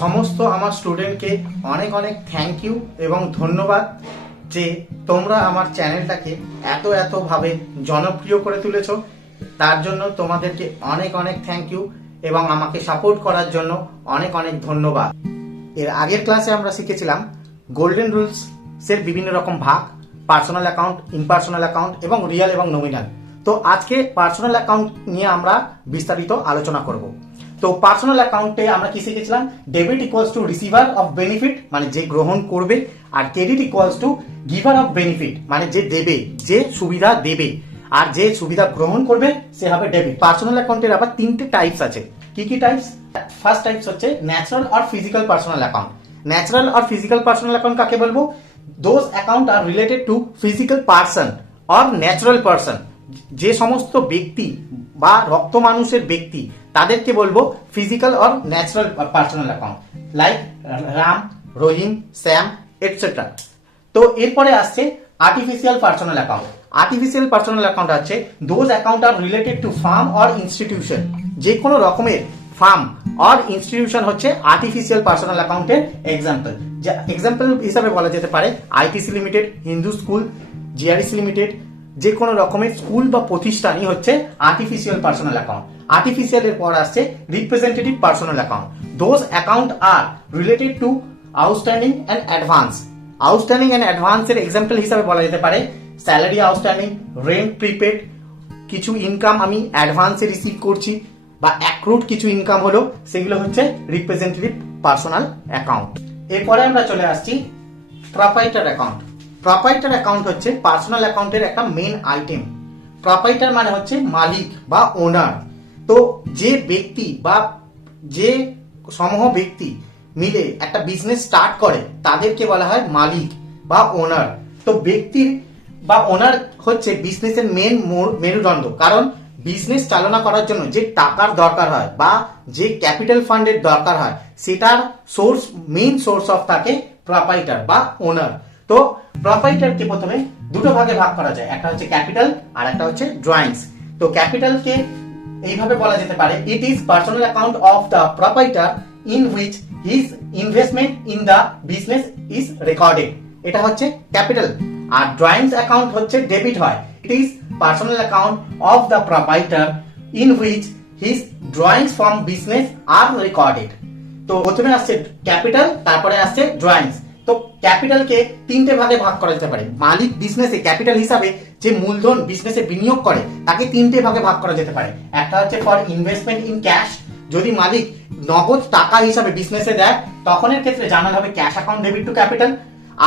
সমস্ত আমার স্টুডেন্টকে অনেক অনেক থ্যাংক ইউ এবং ধন্যবাদ যে তোমরা আমার চ্যানেলটাকে এতভাবে জনপ্রিয় করে তুলেছো। তার জন্য তোমাদেরকে অনেক অনেক থ্যাংক ইউ এবং আমাকে সাপোর্ট করার জন্য অনেক অনেক ধন্যবাদ। এর আগের ক্লাসে আমরা শিখেছিলাম গোল্ডেন রুলস এর বিভিন্ন রকম ভাগ, পার্সোনাল অ্যাকাউন্ট, ইমপার্সোনাল অ্যাকাউন্ট এবং রিয়েল এবং নমিনাল। তো আজকে পার্সোনাল অ্যাকাউন্ট নিয়ে আমরা বিস্তারিত আলোচনা করব। তো পার্সোনাল অ্যাকাউন্টে আমরা কি শিখেছিলাম? Debit equals to receiver of benefit, মানে যে গ্রহণ করবে, আর credit equals to giver of benefit, মানে যে দেবে, যে সুবিধা দেবে, আর যে সুবিধা গ্রহণ করবে সে হবে ডেবিট। পার্সোনাল অ্যাকাউন্টের আবার তিনটে টাইপস আছে। কি কি টাইপস? ফার্স্ট টাইপস হচ্ছে ন্যাচারাল আর ফিজিক্যাল পার্সোনাল অ্যাকাউন্ট। ন্যাচারাল আর ফিজিক্যাল পার্সোনাল অ্যাকাউন্ট কাকে বলবো? Those account are related to physical person or natural person. যে সমস্ত ব্যক্তি বা রক্ত মানুষের ব্যক্তি তাদেরকে বলবো physical or natural personal account, like Ram, Rahim, Shyam etcetera. তো এরপরে আসছে artificial personal account. Artificial personal account আছে those account are related to firm or institution. যে কোনো রকমের ফার্ম অর ইনস্টিটিউশন হচ্ছে আর্টিফিশিয়াল পার্সোনাল অ্যাকাউন্টের এক্সাম্পল। এক্সাম্পল হিসাবে বলা যেতে পারে ITC limited, Hindu school, GREC limited. যে কোনো রকমের স্কুল বা প্রতিষ্ঠানই হচ্ছে আর্টিফিশিয়াল পার্সোনাল অ্যাকাউন্ট। আর্টিফিশিয়াল এর পর আসছে representative personal account. Those account are related to outstanding and advance. Outstanding and advance এর এক্সাম্পল হিসাবে বলা যেতে পারে স্যালারি আউটস্ট্যান্ডিং, রেন্ট প্রিপেড, কিছু ইনকাম আমি অ্যাডভান্সে রিসিভ করছি বা অ্যাক্রুড কিছু ইনকাম হলো, সেগুলো হচ্ছে রিপ্রেজেন্টেটিভ পার্সোনাল অ্যাকাউন্ট। এরপরে আমরা চলে আসছি প্রপাইটার অ্যাকাউন্ট। প্রপাইটার অ্যাকাউন্ট হচ্ছে পার্সোনাল অ্যাকাউন্টের একটা মেন আইটেম। প্রপাইটার মানে হচ্ছে মালিক বা ওনার। তো যে ব্যক্তি বা যে সমূহ ব্যক্তি মিলে একটা বিজনেস স্টার্ট করে তাদেরকে বলা হয় মালিক বা ওনার। তো ব্যক্তির বা ওনার হচ্ছে বিজনেসের মেন মেরুদণ্ড, কারণ বিজনেস চালনা করার জন্য যে টাকার দরকার হয় বা যে ক্যাপিটাল ফান্ডের দরকার হয় সেটার সোর্স, মেইন সোর্স অফ থাকে প্রপাইটার বা ওনার। তো প্রপাইটারকে প্রথমে দুটো ভাগে ভাগ করা যায়, একটা হচ্ছে ক্যাপিটাল আর একটা হচ্ছে ড্রয়িংস। তো ক্যাপিটালকে এইভাবে বলা যেতে পারে it is personal account of the proprietor in which his investment in the business is recorded. এটা হচ্ছে ক্যাপিটাল। আর ড্রয়িংস অ্যাকাউন্ট হচ্ছে ডেবিট হয়। It is personal account of the proprietor in which his drawings from business are recorded. তো প্রথমে আসছে capital, তারপরে আসছে ড্রয়িংস। তো ক্যাপিটালকে তিনটে ভাগে ভাগ করা যেতে পারে। মালিক বিজনেসে ক্যাপিটাল হিসাবে যে মূলধন বিজনেসে বিনিয়োগ করে তাকে তিনটে ভাগে ভাগ করা যেতে পারে। একটা হচ্ছে ফর ইনভেস্টমেন্ট ইন ক্যাশ, যদি মালিক নগদ টাকা হিসাবে বিজনেসে দেয় তখন এর ক্ষেত্রে জানানো হবে cash account debit to capital.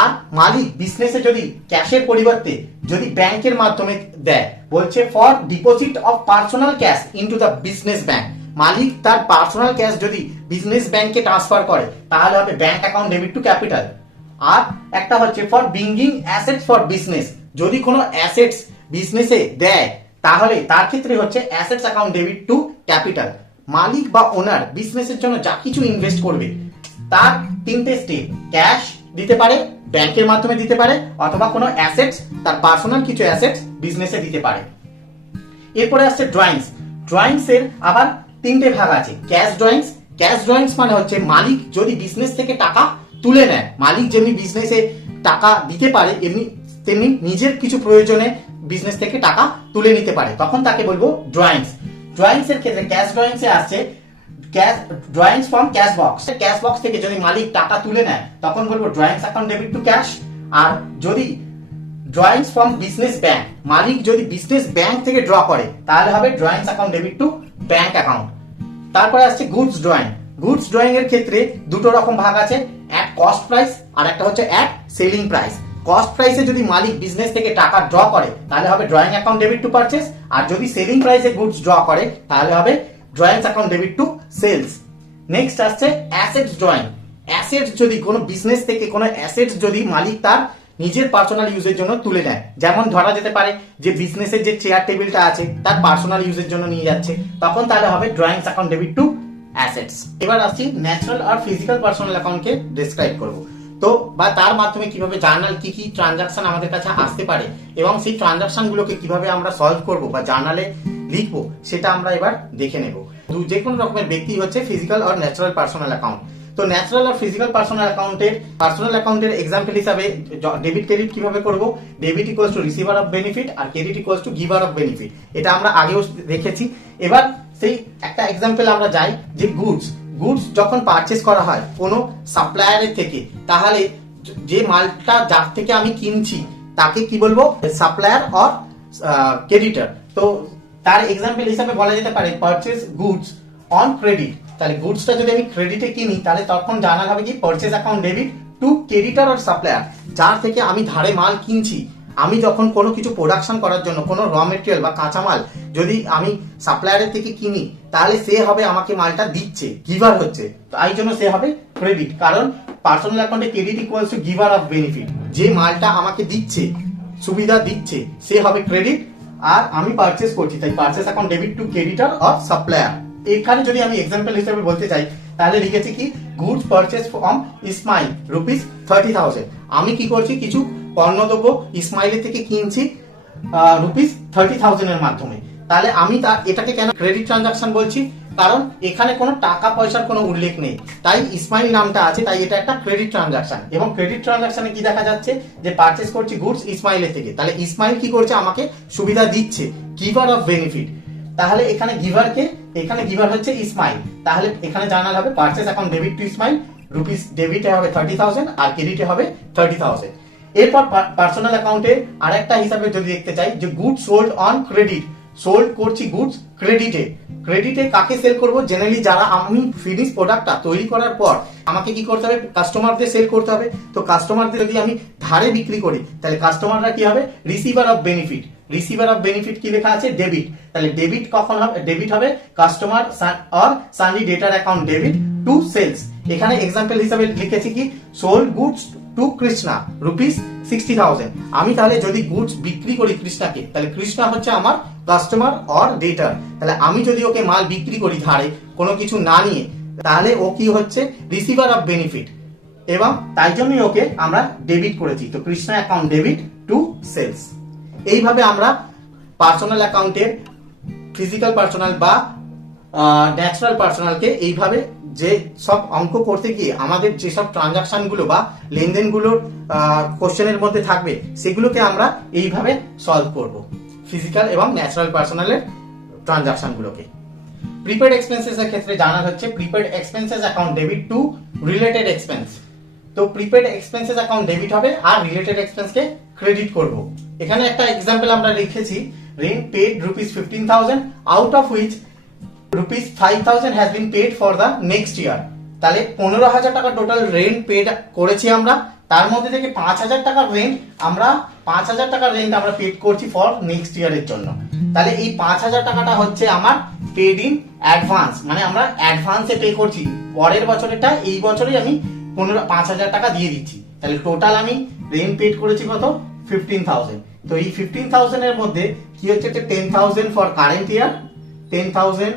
আর মালিক বিজনেসে যদি ক্যাশের পরিবর্তে যদি ব্যাংকের মাধ্যমে দেয়, বলছে for deposit of personal cash into the business bank. মালিক তার পার্সোনাল ক্যাশ যদি বিজনেস ব্যাংকে ট্রান্সফার করে তাহলে হবে bank account debit to capital. আর একটা হচ্ছে for bringing assets for business, যদি কোনো অ্যাসেটস বিজনেসে দেয় তাহলে তার ক্ষেত্রে হচ্ছে assets account debit to capital. মালিক বা ওনার বিজনেসের জন্য যা কিছু ইনভেস্ট করবে তার তিনটে স্টেপ, ক্যাশ দিতে পারে, ব্যাংকের মাধ্যমে দিতে পারে, অথবা কোনো অ্যাসেটস, তার পার্সোনাল কিছু অ্যাসেটস বিজনেসে দিতে পারে। এরপরে আসছে ড্রয়িংস। ড্রয়িংস এর আবার তিনটে ভাগ আছে। Cash drawings. ক্যাশ ড্রয়িংস মানে হচ্ছে মালিক যদি বিজনেস থেকে টাকা তুলে নেয়, মালিক যেমনি বিজনেসে টাকা দিতে পারে এমনি তেমনি নিজের কিছু প্রয়োজনে বিজনেস থেকে টাকা তুলে নিতে পারে, তখন তাকে বলবো ড্রয়িংস। ড্রয়িংস এর ক্ষেত্রে ক্যাশ ড্রয়িংস এ আসছে cash drawings from cash box. Cash box থেকে যদি মালিক টাকা তুলে নেয় তখন বলবো drawings account debit to cash. আর যদি ড্রয়িংস ফ্রম বিজনেস ব্যাংক, মালিক যদি বিজনেস ব্যাংক থেকে ড্র করে তাহলে হবে drawings account debit to bank account. তারপরে আসছে গুডস ড্রয়িং। গুডস ড্রয়িং এর ক্ষেত্রে দুটো রকম ভাগ আছে, অ্যাট কস্ট প্রাইস আর একটা হচ্ছে অ্যাট সেলিং প্রাইস। কস্ট প্রাইসে যদি মালিক বিজনেস থেকে টাকা ড্র করে তাহলে হবে drawing account debit to purchase, আর যদি সেলিং প্রাইসে গুডস ড্র করে তাহলে হবে drawings account debit to sales. Next আসছে অ্যাসেটস ড্রয়িং। অ্যাসেটস যদি কোনো বিজনেস থেকে কোনো অ্যাসেটস যদি মালিক তার নিজের পার্সোনাল ইউজের জন্য তুলে নেয়, যেমন ধরা যেতে পারে যে বিজনেসের যে চেয়ার টেবিলটা আছে তার পার্সোনাল ইউজের জন্য নিয়ে যাচ্ছে, তখন তাহলে হবে drawings account debit two assets. এবার আসছি ন্যাচারাল আর ফিজিক্যাল পার্সোনাল অ্যাকাউন্টকে ডেসক্রাইব করব। তো বা তার মাধ্যমে কিভাবে জার্নাল কি কি ট্রানজাকশন আমাদের কাছে আসতে পারে এবং সেই ট্রানজাকশন গুলোকে কিভাবে আমরা সলভ করব বা জার্নালে লিখবো সেটা আমরা এবার দেখে নেব। যে কোনো রকমের ব্যক্তি হচ্ছে ফিজিক্যাল আর ন্যাচারাল পার্সোনাল অ্যাকাউন্ট। তো ন্যাচারাল আর ফিজিক্যাল পার্সোনাল অ্যাকাউন্টের এক্সাম্পল হিসাবে ডেবিট ক্রেডিট কিভাবে করব, debit equals to receiver of benefit আর credit equals to giver of benefit, এটা আমরা আগেও দেখেছি। এবার সেই একটা এক্সাম্পল আমরা যাই যে গুডস যখন পারচেস করা হয় কোনো সাপ্লায়ারের থেকে, তাহলে যে মালটা যার থেকে আমি কিনছি তাকে কি বলবো, সাপ্লায়ার অর ক্রেডিটর। তো তার এক্সাম্পল হিসাবে বলা যেতে পারে পারচেস গুডস অন ক্রেডিট। তাহলে গুডসটা যদি আমি ক্রেডিটে কিনি তাহলে তখন জানা হবে কি purchase account debit two creditor or supplier, যার থেকে আমি ধারে মাল কিনছি। আমি যখন কোনো কিছু প্রোডাকশন করার জন্য কোনো র মেটেরিয়াল বা কাঁচামাল যদি আমি সাপ্লায়ারের থেকে কিনি, তাহলে সে হবে আমাকে মালটা দিচ্ছে, গিভার হচ্ছে, তাই জন্য সে হবে ক্রেডিট। কারণ পার্সোনাল অ্যাকাউন্টে credit equals to giver of benefit, যে মালটা আমাকে দিচ্ছে, সুবিধা দিচ্ছে, সে হবে ক্রেডিট, আর আমি পারচেস করছি, তাই purchase account debit two creditor or supplier. এখানে যদি আমি এক্সাম্পল হিসেবে বলতে চাই তাহলে লিখেছি কি goods purchase from Ismail rupees 30,000। আমি কি করছি, কিছু পণ্যদ্রব্য ইসমাইলের থেকে কিনছি রুপিস 30,000 এর মাধ্যমে। তাহলে আমি এটাকে কেন ক্রেডিট ট্রানজাকশন বলছি, কারণ এখানে কোনো টাকা পয়সার কোনো উল্লেখ নেই, তাই ইসমাইল নামটা আছে, তাই এটা একটা ক্রেডিট ট্রানজাকশন। এবং ক্রেডিট ট্রানজাকশনে কি দেখা যাচ্ছে যে পারচেস করছি গুডস ইসমাইলের থেকে, তাহলে ইসমাইল কি করছে, আমাকে সুবিধা দিচ্ছে, গিভার অফ বেনিফিট। তাহলে এখানে গিভার হচ্ছে ইসমাইল, তাহলে এখানে জানাল হবে purchase account debit to Ismail rupees, ডেবিটে হবে 30,000 আর ক্রেডিটে হবে 30,000। এরপর পার্সোনাল অ্যাকাউন্টে আরেকটা হিসাবে যদি দেখতে চাই যে good sold on credit, sold করছি গুডস ক্রেডিটে কাকে সেল করব, জেনারেলি যারা আমি ফিনিশ প্রোডাক্টটা তৈরি করার পর আমাকে কি করতে হবে, কাস্টমারদের সেল করতে হবে। তো কাস্টমারদের যদি আমি ধারে বিক্রি করি তাহলে কাস্টমাররা কি হবে, রিসিভার অফ বেনিফিট কি লেখা আছে, ডেবিট। তাহলে ডেবিট কখন হবে, ডেবিট হবে কাস্টমার অর সানডি ডেটার অ্যাকাউন্ট ডেবিট টু সেলস। এখানে এক্সাম্পল হিসাবে লিখেছি কি sold goods to Krishna rupees 60,000। আমি তাহলে যদি গুডস বিক্রি করি কৃষ্ণাকে, তাহলে কৃষ্ণা হচ্ছে আমার কাস্টমার অর ডেটার। তাহলে আমি যদি ওকে মাল বিক্রি করি ধারে কোনো কিছু না নিয়ে, তাহলে ও কি হচ্ছে, রিসিভার অফ বেনিফিট, এবং তাই জন্যই ওকে আমরা ডেবিট করেছি। তো Krishna account debit to sales. এইভাবে আমরা পার্সোনাল অ্যাকাউন্টের ফিজিক্যাল পার্সোনাল বা ন্যাচারাল পার্সোনালকে এইভাবে যে সব অঙ্ক করতে গিয়ে আমাদের যেসব ট্রানজাকশন গুলো বা লেনদেনগুলোর কোশ্চেনের মধ্যে থাকবে, সেগুলোকে আমরা এইভাবে সলভ করব, ফিজিক্যাল এবং ন্যাচারাল পার্সোনালের ট্রানজাকশন গুলোকে। প্রিপেড এক্সপেন্সেস এর ক্ষেত্রে জানা হচ্ছে prepaid expenses account debit to related expense. তো প্রিপেড এক্সপেন্সেস অ্যাকাউন্ট ডেবিট হবে আর রিলেটেড এক্সপেন্সকে ক্রেডিট করব। এখানে একটা এক্সাম্পল আমরা লিখেছি, rent paid rupees 15,000 out of which rupees 5,000 has been paid for the next year. তাহলে 15,000 টাকা টোটাল রেন্ট পেড করেছি আমরা, তার মধ্যে থেকে 5,000 টাকার রেন্ট আমরা পেড করছি ফর নেক্সট ইয়ারের জন্য। তাহলে এই 5,000 টাকাটা হচ্ছে আমার পেড ইন অ্যাডভান্স, মানে আমরা অ্যাডভান্সে পে করছি, পরের বছরেরটা এই বছরেই আমি 5,000 টাকা দিয়ে দিচ্ছি। তাহলে টোটাল আমি রেন্ট পেড করেছি কত, 15,000। তো এই 15,000 এর মধ্যে কি হচ্ছে, 10,000 for current year, 10,000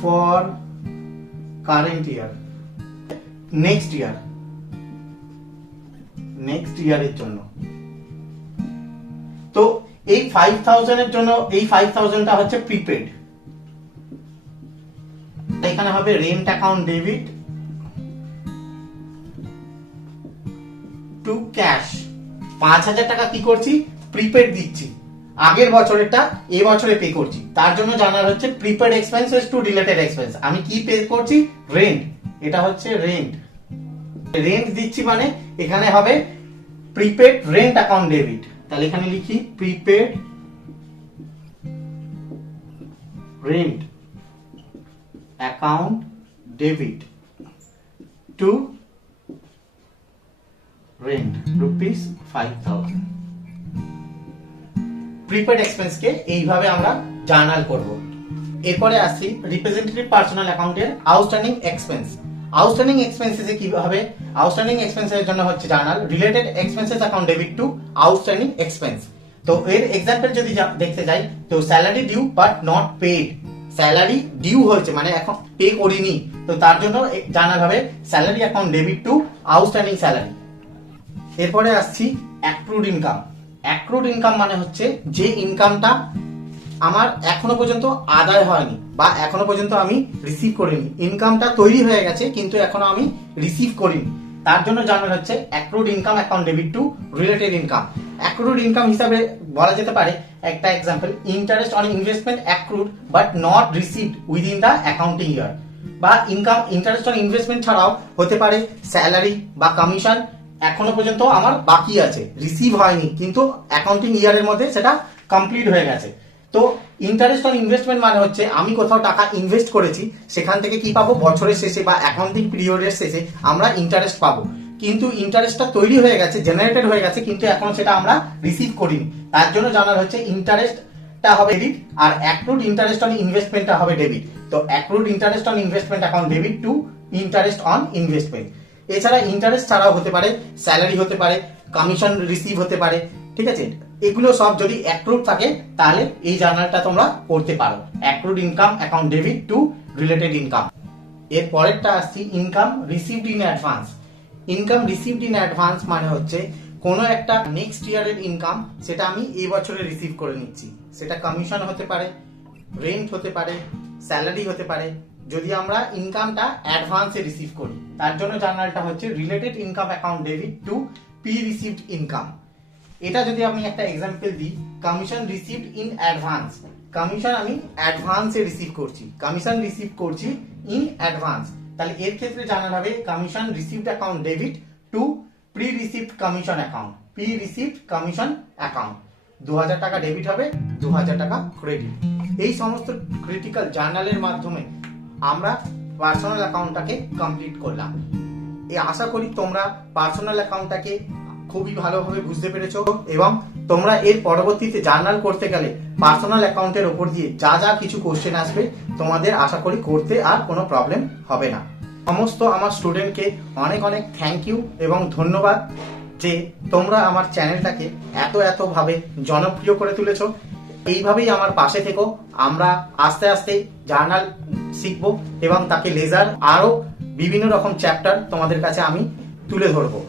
for current year, next ইয়ারের জন্য। তো এই 5,000 এর জন্য এই 5,000টা হচ্ছে প্রিপেড। এখানে হবে rent account debit to cash. 5,000 টাকা কি করছি, প্রিপেড দিচ্ছি, আগের বছরেরটা এই বছরে পে করছি, তার জন্য জানার হচ্ছে prepaid expenses to related expense. আমি কি পে করছি, রেন্ট, এটা হচ্ছে রেন্ট দিচ্ছি, মানে এখানে হবে প্রিপেড রেন্ট অ্যাকাউন্ট ডেবিট। তাহলে এখানে লিখি prepaid rent account debit to rent rupees 5,000। Prepaid এক্সপেন্সকে এইভাবে আমরা জার্নাল করব। এরপরে আসছি রিপ্রেজেন্টেটিভ পার্সোনাল অ্যাকাউন্টের আউটস্ট্যান্ডিং এক্সপেন্স। আউটস্ট্যান্ডিং এক্সপেন্সেসে কিভাবে, আউটস্ট্যান্ডিং এক্সপেন্সের জন্য হচ্ছে journal related expenses account debit to outstanding expense. তো এর এক্সাম্পল যদি দেখতে যাই, তো salary due but not paid, salary due হয়েছে মানে এখন পে করিনি, তো তার জন্য জার্নাল হবে salary account debit to outstanding salary. এরপরে আসছি অ্যাক্রুড ইনকাম। অ্যাক্রুড ইনকাম মানে হচ্ছে যে ইনকামটা আমার এখনো পর্যন্ত আদায় হয়নি, বা এখনো পর্যন্ত আমি রিসিভ করিনি। ইনকামটা তৈরি হয়ে গেছে কিন্তু এখনো আমি রিসিভ করিনি। তার জন্য জানার হচ্ছে accrued income account debit to related income. Accrued income হিসাবে বলা যেতে পারে একটা example, interest on investment accrued but not received within the accounting year. বা ইনকাম ইন্টারেস্ট অন ইনভেস্টমেন্ট ছাড়াও হতে পারে স্যালারি বা কমিশন এখনো পর্যন্ত আমার বাকি আছে, রিসিভ হয়নি কিন্তু অ্যাকাউন্টিং ইয়ারের মধ্যে সেটা কমপ্লিট হয়ে গেছে। তো ইন্টারেস্ট অন ইনভেস্টমেন্ট মানে হচ্ছে আমি কোথাও টাকা ইনভেস্ট করেছি, সেখান থেকে কি পাবো, বছরের শেষে বা অ্যাকাউন্টিং পিরিয়ডের শেষে আমরা ইন্টারেস্ট পাবো। কিন্তু ইন্টারেস্টটা তৈরি হয়ে গেছে, জেনারেটেড হয়ে গেছে, কিন্তু এখনো সেটা আমরা রিসিভ করিনি। তার জন্য জানার হচ্ছে ইন্টারেস্টটা হবে ডেবিট আর অ্যাক্রুড ইন্টারেস্ট অন ইনভেস্টমেন্টটা হবে ডেবিট। তো accrued interest on investment account debit to interest on investment. এছাড়া ইন্টারেস্ট ছাড়াও হতে পারে স্যালারি হতে পারে, কমিশন রিসিভ হতে পারে, ঠিক আছে। এগুলো সব যদি অ্যাক্রুড থাকে তাহলে এই জার্নালটা তোমরা করতে পারো, accrued income account debit to related income. এর পরেরটা আসছি income received in advance. Income received in advance মানে হচ্ছে কোনো একটা নেক্সট ইয়ারের ইনকাম সেটা আমি এই বছরে রিসিভ করে নিচ্ছি। সেটা কমিশন হতে পারে, রেন্ট হতে পারে, স্যালারি হতে পারে, যদি আমরা ইনকামটা অ্যাডভান্সে রিসিভ করি। তার জন্য জার্নালটা হচ্ছে related income account debit two pre received income. এটা যদি আমি একটা এক্সাম্পল দিই, commission received in advance, commission আমি অ্যাডভান্সে রিসিভ করছি, কমিশন রিসিভ করছি ইন অ্যাডভান্স, তাহলে এর ক্ষেত্রে জানার হবে commission received account debit two pre received commission account, pre received commission account. 2000 টাকা ডেবিট হবে, 2000 টাকা ক্রেডিট। এই সমস্ত ক্রিটিক্যাল জার্নালের মাধ্যমে আমরা পার্সোনাল অ্যাকাউন্টটাকে কমপ্লিট করলাম। এই আশা করি তোমরা পার্সোনাল অ্যাকাউন্টটাকে খুবই ভালোভাবে বুঝতে পেরেছো এবং তোমরা এর পরবর্তীতে জার্নাল করতে গেলে পার্সোনাল অ্যাকাউন্টের উপর দিয়ে যা যা কিছু কোশ্চেন আসবে তোমাদের আশা করি করতে আর কোনো প্রবলেম হবে না। সমস্ত আমার স্টুডেন্টকে অনেক অনেক থ্যাংক ইউ এবং ধন্যবাদ যে তোমরা আমার চ্যানেলটাকে এত ভাবে জনপ্রিয় করে তুলেছো। এইভাবেই আমার পাশে থেকো, আমরা আস্তে আস্তে জার্নাল শিখবো এবং তাকে লেজার আরো বিভিন্ন রকম চ্যাপ্টার তোমাদের কাছে আমি তুলে ধরবো।